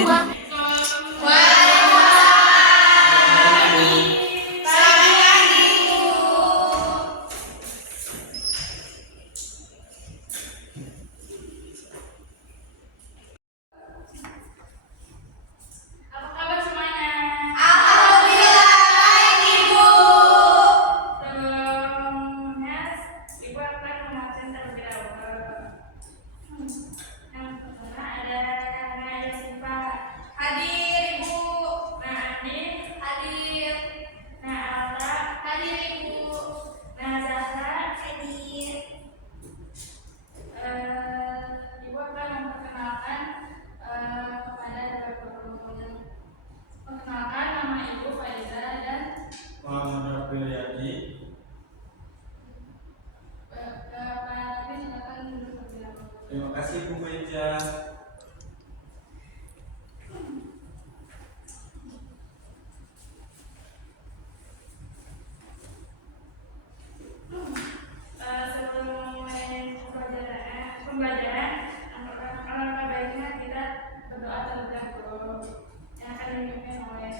Bismillahirrahmanirrahim. Apa kabar semuanya? Alhamdulillah baik Ibu. Sebelumnya Ibu akan mengajarkan terlebih dahulu. Yang pertama ada Naya Siva. Hadir Ibu. Nah Andi. Hadir. Nah Alta. Hadir Ibu. Nah Zahra. Hadir. Ibu akan memperkenalkan kepada guru-gurunya. Perkenalkan, nama Ibu Faiza dan Muhammad Raffi. Pak Nabi silakan duduk terlebih dahulu. Terima kasih Bu Faiza. Sebelum memulai pembelajaran, alangkah baiknya kita berdoa terlebih dahulu yang akan dipimpin oleh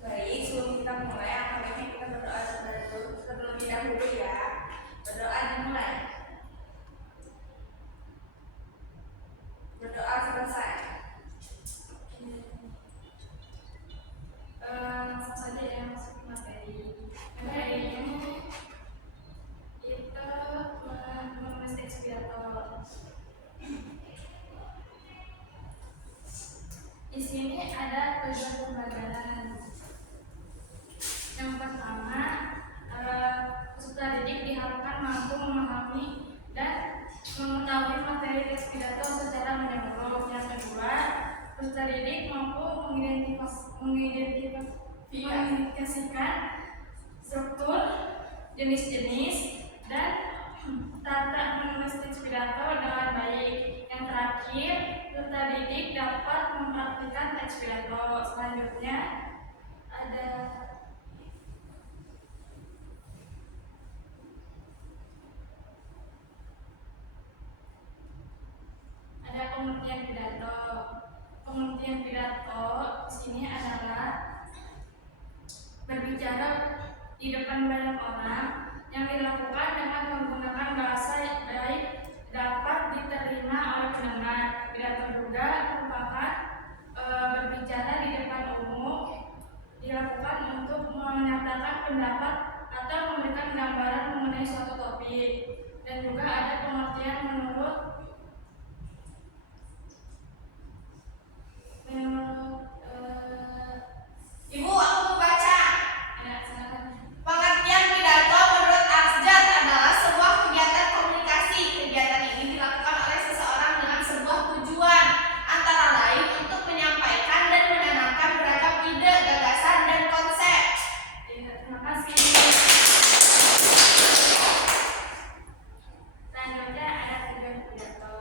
Baik, sebelum kita mulai, apa baiknya kita berdoa terlebih dahulu ya. Berdoa dimulai. Berdoa selesai. langsung saja ya masuk ke materi. Materi ini itu menulis teks pidato. Di sini ada tujuan pembelajaran. Yang pertama, peserta didik diharapkan mampu memahami dan mengetahui materi teks pidato secara menyeluruh. Yang kedua, peserta didik mampu mengidentifikasikan struktur, jenis-jenis, dan tata menulis teks pidato dengan baik. Yang terakhir, peserta didik dapat mempraktikkan teks pidato. Selanjutnya ada pengertian pidato. Pengertian pidato di sini adalah berbicara di depan banyak orang yang dilakukan dengan menggunakan bahasa baik dapat diterima oleh pendengar. Pidato juga merupakan berbicara di depan umum, dilakukan untuk menyatakan pendapat atau memberikan gambaran mengenai suatu topik. Dan juga ada pengertian menurut Ibu, aku mau baca. ya, silakan. Pengertian pidato menurut Abjad adalah sebuah kegiatan komunikasi. Kegiatan ini dilakukan oleh seseorang dengan sebuah tujuan, antara lain untuk menyampaikan dan menanamkan beragam ide, gagasan, dan konsep. Ya, terima kasih. Selanjutnya ada tujuan pidato.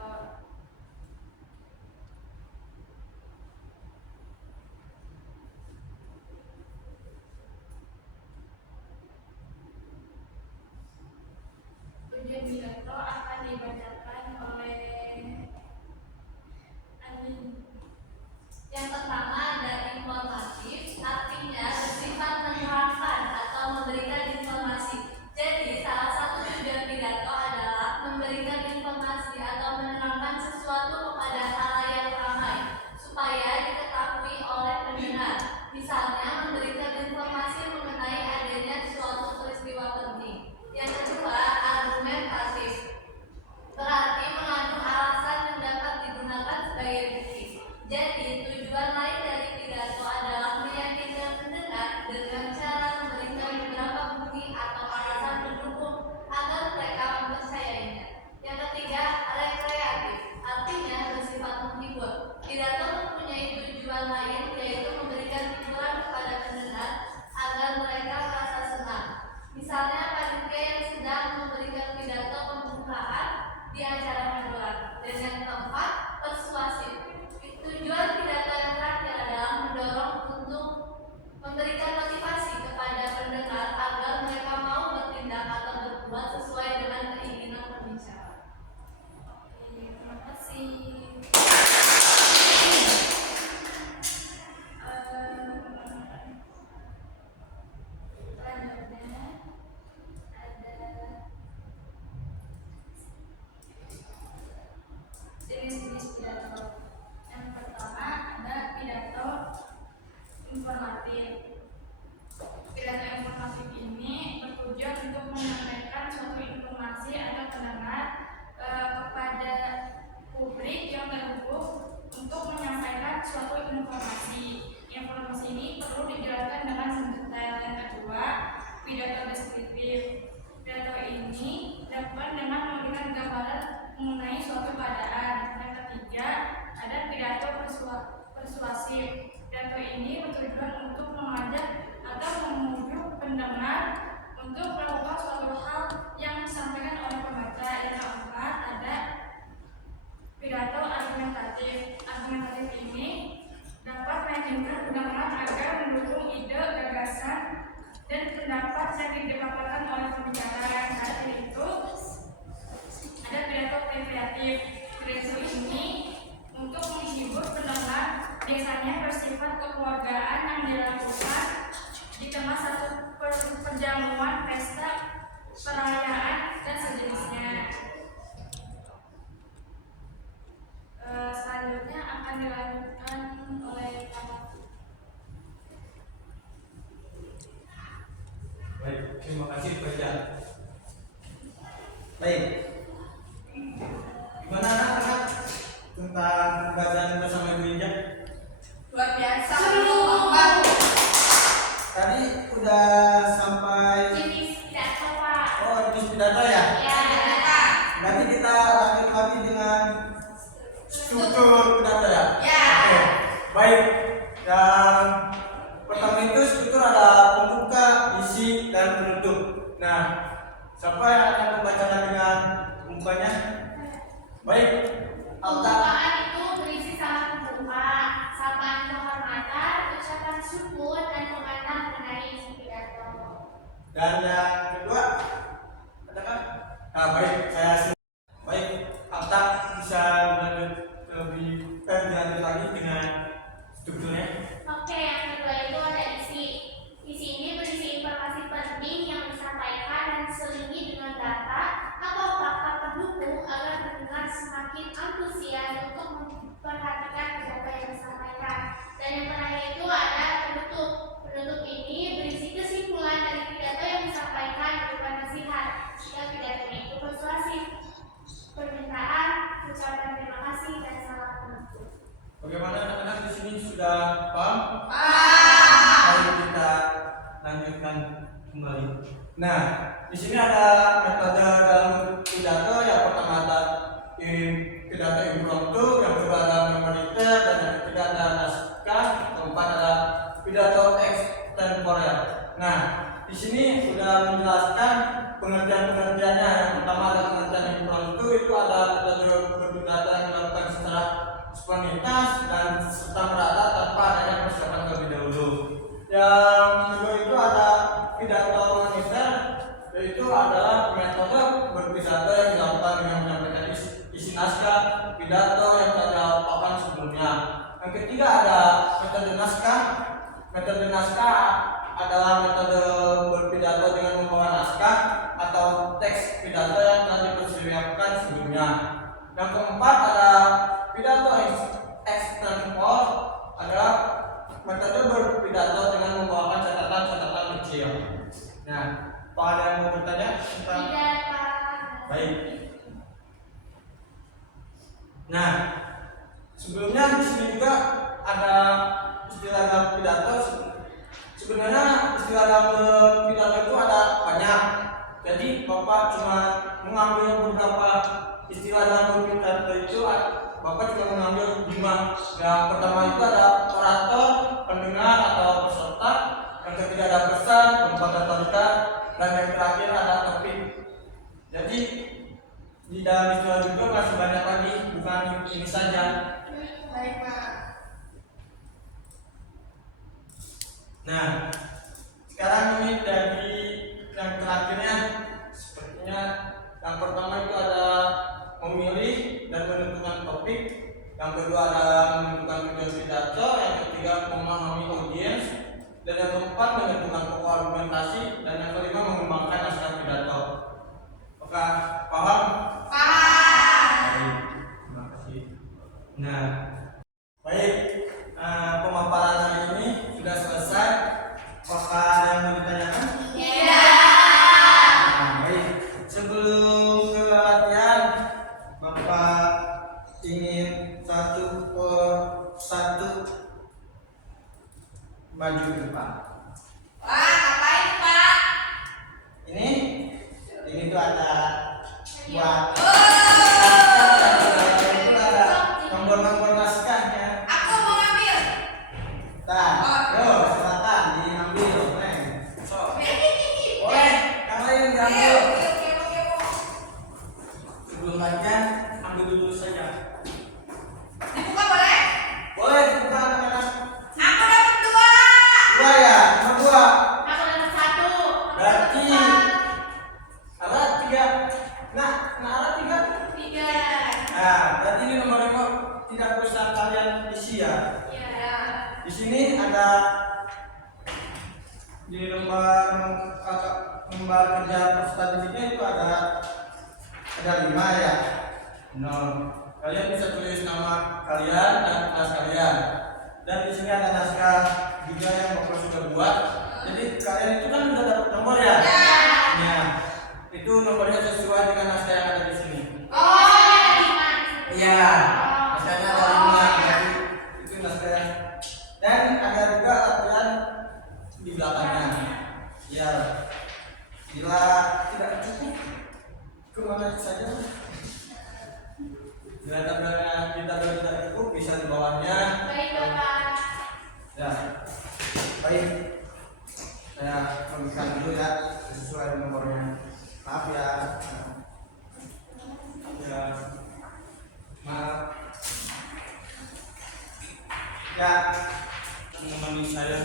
perjamuan, pesta, perayaan, dan sejenisnya. Selanjutnya akan dilanjutkan oleh Pak. Baik, terima kasih Pak Jan. Baik. Gimana anak-anak tentang pembelajaran bersama Ibu Inja? Luar biasa. Seru. Bagus. Tadi udah sampai Jenis pidato, Pak. jenis pidato ya? Ya. Nanti kita lanjut lagi dengan struktur pidato ya? Ya. Oke. Baik. Yang pertama itu struktur ada pembuka, isi, dan penutup. Nah, siapa yang akan membacakan dengan pembukanya? Baik. Alta. Pembukaan itu berisi salam pembuka, sapaan penghormatan, ucapan syukur, dan pengantar mengenai isi pidato. Dan yang kedua, katakan. Nah, baik, baik. Alta bisa lanjut lagi dengan strukturnya. Oke, yang kedua itu ada isi. Isi ini berisi informasi penting yang disampaikan dan diselingi dengan data atau fakta pendukung agar pendengar semakin antusias untuk memperhatikan pidato yang disampaikan. Dan yang terakhir itu ada penutup. Penutup ini berisi kesimpulan dari pidato yang disampaikan berupa nasihat jika pidatonya itu persuasif, permintaan, ucapan terima kasih, dan salam penutup. Bagaimana anak-anak di sini sudah paham? Mari kita lanjutkan kembali. Nah, di sini ada metode dalam pidato. Yang pertama ada pidato impromptu, yang kedua ada memoriter, dan yang ketiga ada naskah, keempat ada pidato extemporer. Nah, di sini sudah menjelaskan pengertian-pengertiannya. Yang pertama ada pengertian impromptu, itu ada metode berpidato yang dilakukan secara spontanitas dan serta merata tanpa adanya persiapan terlebih dahulu. Yang kedua itu ada pidato moneter, yaitu adalah metode berpidato yang dilakukan dengan menyampaikan isi naskah pidato yang telah dipaparkan sebelumnya. Yang ketiga ada metode naskah. Metode naskah adalah metode berpidato dengan membawa naskah atau teks pidato yang telah dipersiapkan sebelumnya. Yang keempat ada pidato extempor, adalah metode berpidato dengan membawakan catatan-catatan kecil. Nah, apa ada yang mau bertanya tentang? Tidak, Pak. Baik. Nah, sebelumnya di sini juga ada istilah dalam pidato. Sebenarnya istilah dalam pidato itu ada banyak. Jadi Bapak cuma mengambil beberapa istilah dalam pidato itu. Bapak juga mengambil 5. Yang pertama itu ada orator, pendengar atau peserta. Yang ketiga ada pesan, keempat ada tolika, dan yang terakhir ada topik. Jadi di dalam istilah juga masih banyak lagi, bukan ini saja. Baik, Pak. Nah, sekarang ini dari yang terakhirnya, sepertinya yang pertama itu ada memilih dan menentukan topik, yang kedua adalah menentukan tujuan pidato, yang ketiga memahami audiens, dan yang keempat menentukan pokok argumentasi, dan yang kelima mengembangkan naskah pidato. Apakah paham? Baik, terima kasih. Nah, baik, pemaparan hari ini sudah selesai. Apakah ada yang mau ditanyakan? Nah, baik. Sebelum ke latihan, Bapak ingin satu persatu maju ke depan. Wah, ngapain, Pak? lembar kerja statistiknya itu ada 5 ya. Nah, kalian bisa tulis nama kalian dan kelas kalian. Dan di sini ada naskah juga yang Bapak sudah buat. Jadi kalian itu kan sudah dapat nomor ya. Nah, itu nomornya sesuai dengan naskah yang ada di sini. Iya, naskahnya ada 5. Jadi itu naskah. Dan ada juga latihan di belakangnya. Ya, bila tidak cukup kemana saja. Bila tabelnya tidak cukup bisa di bawahnya. Baik, Bapak. Ya, baik. Saya memberikan dulu ya sesuai nomornya. Maaf ya. Ya, maaf. Ya, menemani saya.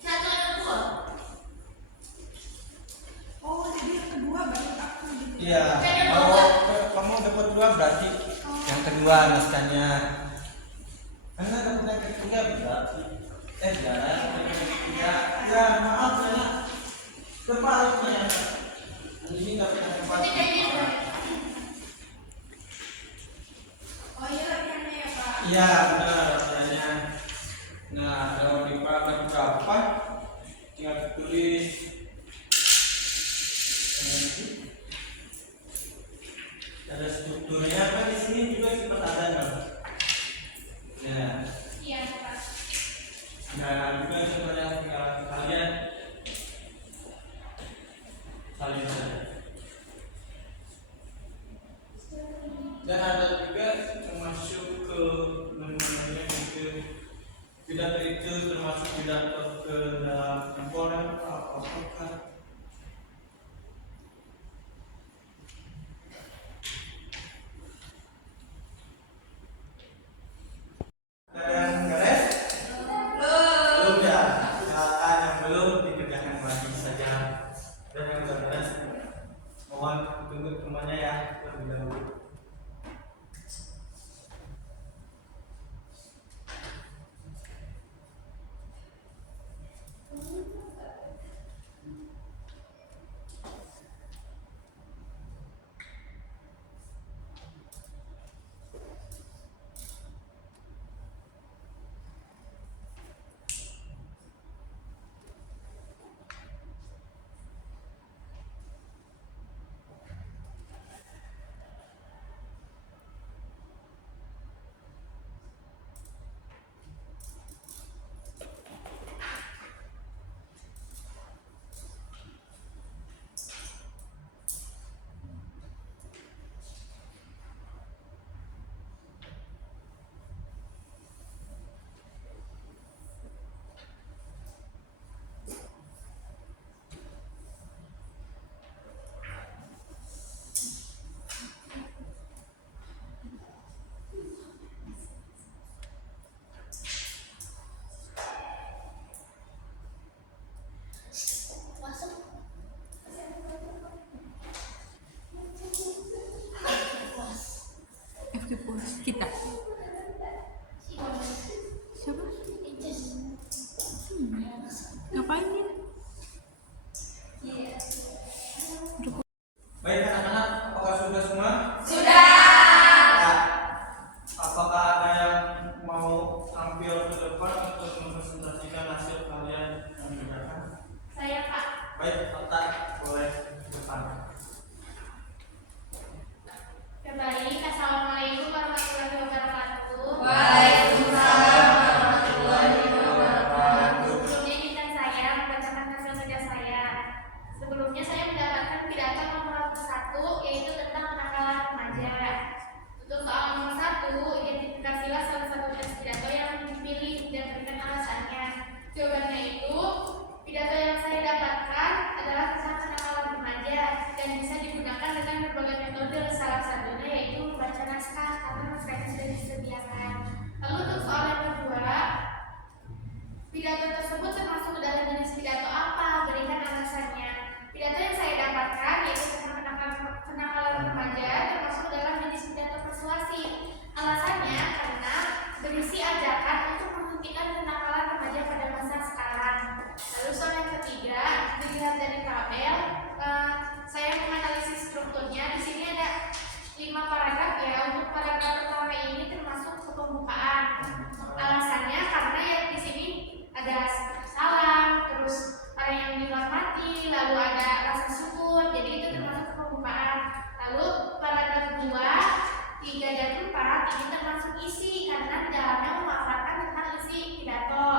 Satu ada dua. Oh, jadi yang kedua baru aku gitu. Iya. Kalau kamu dapat 2 berarti yang kedua naskahnya. Karena dapat yang ketiga berarti ya maaf ya. Sebaliknya ini dapat yang keempat. Oh iya latihannya ya Pak. Iya benar rasanya. Nah kalau di paragraf berapa tinggal tulis ada strukturnya kan di sini juga sempat ada kan. Ya. Iya, Bapak. Nah juga sebenarnya tinggal kalian salin saja. Dan ada juga termasuk ke namanya itu pidato itu termasuk pidato ke dalam temporer apa. Dan beres? Belum ya? Silakan yang belum dikerjakan lagi saja. Dan yang sudah beres, mohon tunggu semuanya ya terlebih dahulu. Masuk. FK Pos kita. Siapa? Ngapain dia? Baik anak-anak, apakah sudah semua? Sudah. Ya. Apakah ada yang mau tampil ke depan untuk mempresentasikan hasil kalian yang dikerjakan? Saya, Pak. Baik, Otak boleh ke depan. Ya, baik. Assalamualaikum warahmatullahi wabarakatuh. Waalaikumsalam warahmatullahi wabarakatuh. Sebelumnya izinkan saya membacakan hasil kerja saya. Sebelumnya saya mendapatkan pidato nomor 1 yaitu tentang kenakalan remaja. Untuk soal nomor 1, identifikasilah salah satu teks pidato yang dipilih dan berikan alasannya. Jawabannya itu, pidato yang saya dapatkan adalah tentang kenakalan remaja dan bisa digunakan dengan berbagai metode, salah satunya yaitu membaca naskah karena naskahnya sudah disediakan. Lalu untuk soal yang kedua, pidato tersebut termasuk ke dalam jenis pidato apa? Berikan alasannya. Pidato yang saya dapatkan yaitu tentang kenakalan remaja termasuk dalam jenis pidato persuasif. Alasannya karena berisi ajakan untuk menghentikan kenakalan remaja pada masa sekarang. Lalu soal yang ketiga, dilihat dari tabel, lalu ada rasa syukur. Jadi itu termasuk pembukaan. Lalu paragraf 2, 3 dan 4 ini termasuk isi karena di dalamnya memaparkan tentang isi pidato.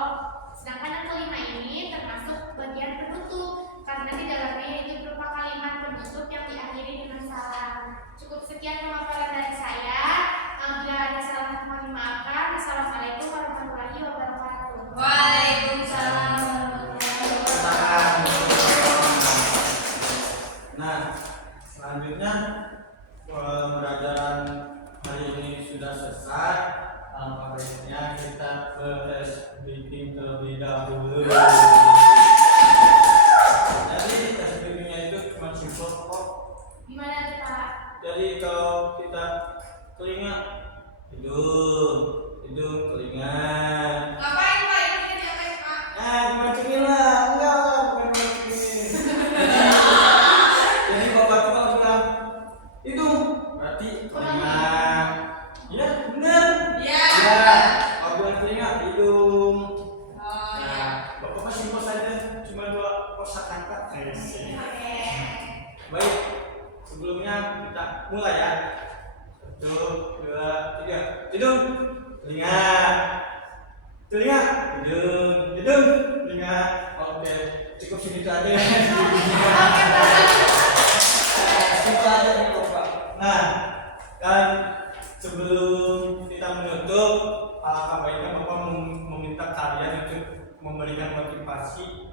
Sedangkan yang kelima ini termasuk bagian penutup karena di dalamnya itu berupa kalimat penutup yang diakhiri dengan salam. Cukup sekian pemaparan dari saya. Bila ada salah mohon dimaafkan. Assalamualaikum warahmatullahi wabarakatuh. Waalaikumsalam. Nah, selanjutnya pembelajaran hari ini sudah selesai. Alangkah baiknya kita tes briefing terlebih dahulu. Jadi tes briefingnya itu cuma simpel kok. Gimana tuh Pak? Jadi kalau kita telinga hidung telinga. Ngapain Pak? Ini ngapain Pak? Dimacungin lah, enggak, bukan dimacungin. Jadi kalau bapak cuma bilang hidung, berarti telinga. Ya, benar. Iya. Ya, kalau bilang telinga, hidung. Nah, bapak mah simpel saja, cuma 2 kosakata. Oke. Baik, sebelumnya kita mulai ya. 1, 2, 3. Hidung, telinga, hidung, telinga. Oke, cukup segitu aja. Segitu aja nih Pak. Nah, kan sebelum kita menutup, alangkah baiknya Bapak meminta kalian untuk memberikan motivasi.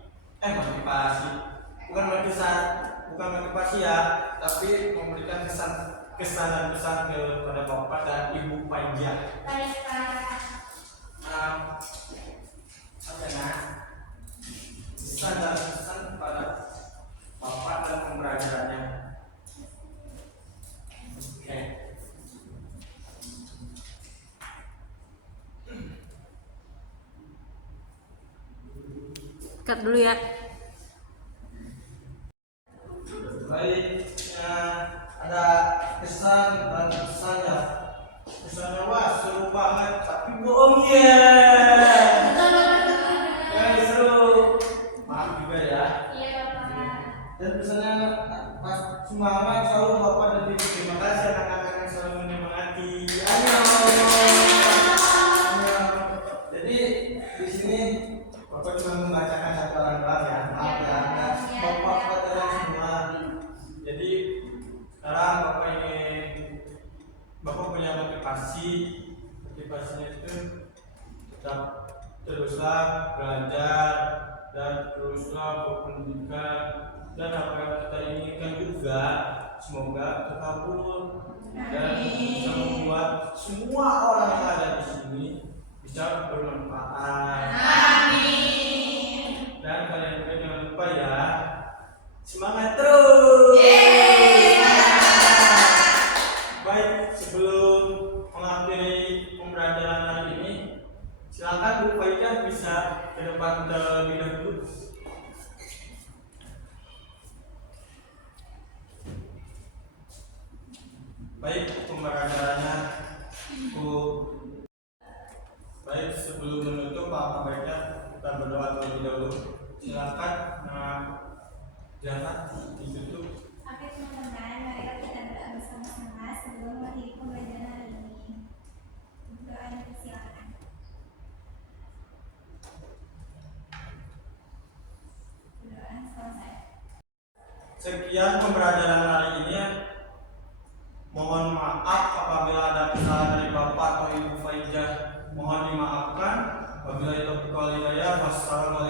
Bukan motivasi ya, tapi memberikan kesan dan pesan kepada Bapak dan Ibu Panja. Baik Pak. Pesan dan pesan kepada Bapak dan pembelajarannya. Oke. Cut dulu ya. Baik, ada kesan dan pesannya. Kesannya wah seru banget, tapi bohong ya. Seru. Maaf juga ya. Iya Bapak. Dan pesannya pas semangat selalu Bapak dan Ibu. Terima kasih anak-anak yang selalu menyemangati. Ayo. Jadi di sini Bapak cuma membacakan satu paragraf ya. Maaf ya. Bapak katakan semua. Jadi sekarang Bapak punya motivasinya itu tetap teruslah belajar dan teruslah berpendidikan dan apa yang kita inginkan juga semoga terkabul dan bisa membuat semua orang yang ada di sini bisa bermanfaat. Amin. Dan kalian juga jangan lupa ya, semangat terus. Baik, sebelum mengakhiri pembelajaran hari ini, silakan Bu Faida bisa ke depan terlebih dahulu. Baik, pembelajarannya Bu. Baik, sebelum menutup apa baiknya kita berdoa terlebih dahulu. Silakan, jangan ditutup. Oke teman-teman, marilah kita berdoa bersama-sama sebelum mengakhiri pembelajaran hari ini. Doa dipersilakan. Doa selesai. Sekian pembelajaran hari ini. Mohon maaf apabila ada kesalahan dari Bapak atau Ibu Faizah. Mohon dimaafkan. Wabillahi taufiq wal hidayah. Wassalamualaikum